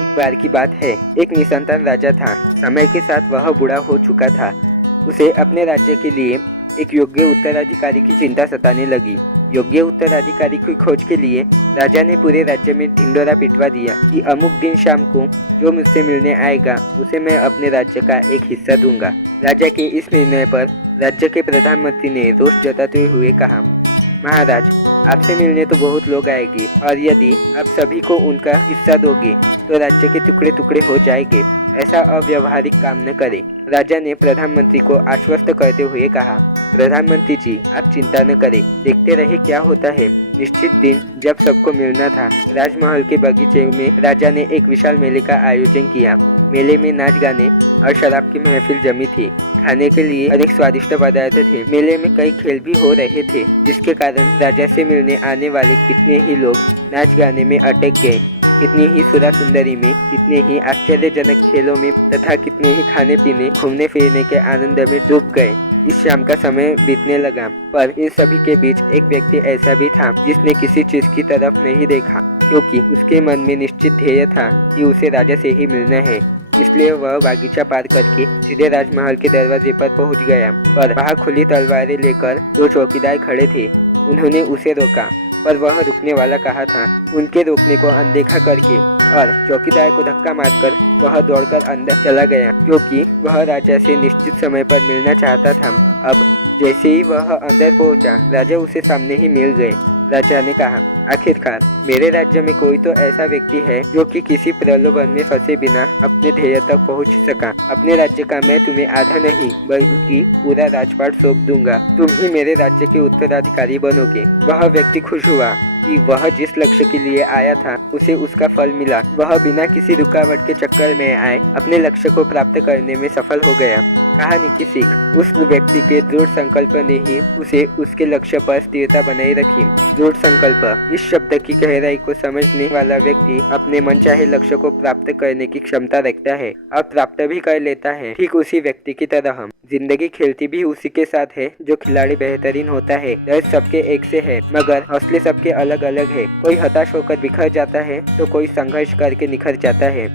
एक बार की बात है, एक निसंतान राजा था। समय के साथ वह बूढ़ा हो चुका था। उसे अपने राज्य के लिए एक योग्य उत्तराधिकारी की चिंता सताने लगी। योग्य उत्तराधिकारी की खोज के लिए राजा ने पूरे राज्य में ढिंढोरा पिटवा दिया कि अमुक दिन शाम को जो मुझसे मिलने आएगा उसे मैं अपने राज्य का एक हिस्सा दूंगा। राजा के इस निर्णय पर राज्य के प्रधानमंत्री ने रोष जताते हुए कहा, महाराज, आपसे मिलने तो बहुत लोग आएंगे और यदि आप सभी को उनका हिस्सा दोगे तो राज्य के टुकड़े टुकड़े हो जाएंगे। ऐसा अव्यवहारिक काम न करें। राजा ने प्रधानमंत्री को आश्वस्त करते हुए कहा, प्रधानमंत्री जी, आप चिंता न करें, देखते रहे क्या होता है। निश्चित दिन जब सबको मिलना था, राजमहल के बगीचे में राजा ने एक विशाल मेले का आयोजन किया। मेले में नाच गाने और शराब की महफिल जमी थी। खाने के लिए अनेक स्वादिष्ट पदार्थ थे। मेले में कई खेल भी हो रहे थे, जिसके कारण राजा से मिलने आने वाले कितने ही लोग नाच गाने में अटक गए, कितनी ही सुरा सुंदरी में, कितने ही आश्चर्यजनक खेलों में तथा कितने ही खाने पीने घूमने फिरने के आनंद में डूब गए। इस शाम का समय बीतने लगा, पर इन सभी के बीच एक व्यक्ति ऐसा भी था जिसने किसी चीज की तरफ नहीं देखा, क्योंकि उसके मन में निश्चित ध्येय था कि उसे राजा से ही मिलना है। इसलिए वह बागीचा पार करके सीधे राजमहल के दरवाजे पर पहुंच गया। पर वहां खुली तलवारें लेकर दो चौकीदार खड़े थे। उन्होंने उसे रोका, पर वह रुकने वाला कहा था। उनके रोकने को अनदेखा करके और चौकीदार को धक्का मारकर वह दौड़कर अंदर चला गया, क्योंकि वह राजा से निश्चित समय पर मिलना चाहता था। अब जैसे ही वह अंदर पहुंचा, राजा उसे सामने ही मिल गए। राजा ने कहा, आखिरकार मेरे राज्य में कोई तो ऐसा व्यक्ति है जो कि किसी प्रलोभन में फंसे बिना अपने ध्येय तक पहुंच सका। अपने राज्य का मैं तुम्हें आधा नहीं बल्कि पूरा राजपाट सौंप दूंगा। तुम ही मेरे राज्य के उत्तराधिकारी बनोगे। वह व्यक्ति खुश हुआ कि वह जिस लक्ष्य के लिए आया था उसे उसका फल मिला। वह बिना किसी रुकावट के चक्कर में आए अपने लक्ष्य को प्राप्त करने में सफल हो गया। कहानी की सीख, उस व्यक्ति के दृढ़ संकल्प ने ही उसे उसके लक्ष्य पर स्थिरता बनाए रखी। दृढ़ संकल्प, इस शब्द की गहराई को समझने वाला व्यक्ति अपने मनचाहे लक्ष्य को प्राप्त करने की क्षमता रखता है और प्राप्त भी कर लेता है। ठीक उसी व्यक्ति की तरह जिंदगी खेलती भी उसी के साथ है जो खिलाड़ी बेहतरीन होता है। दर्द सबके एक से है, मगर हौसले सबके अलग अलग है। कोई हताश होकर बिखर जाता है तो कोई संघर्ष करके निखर जाता है।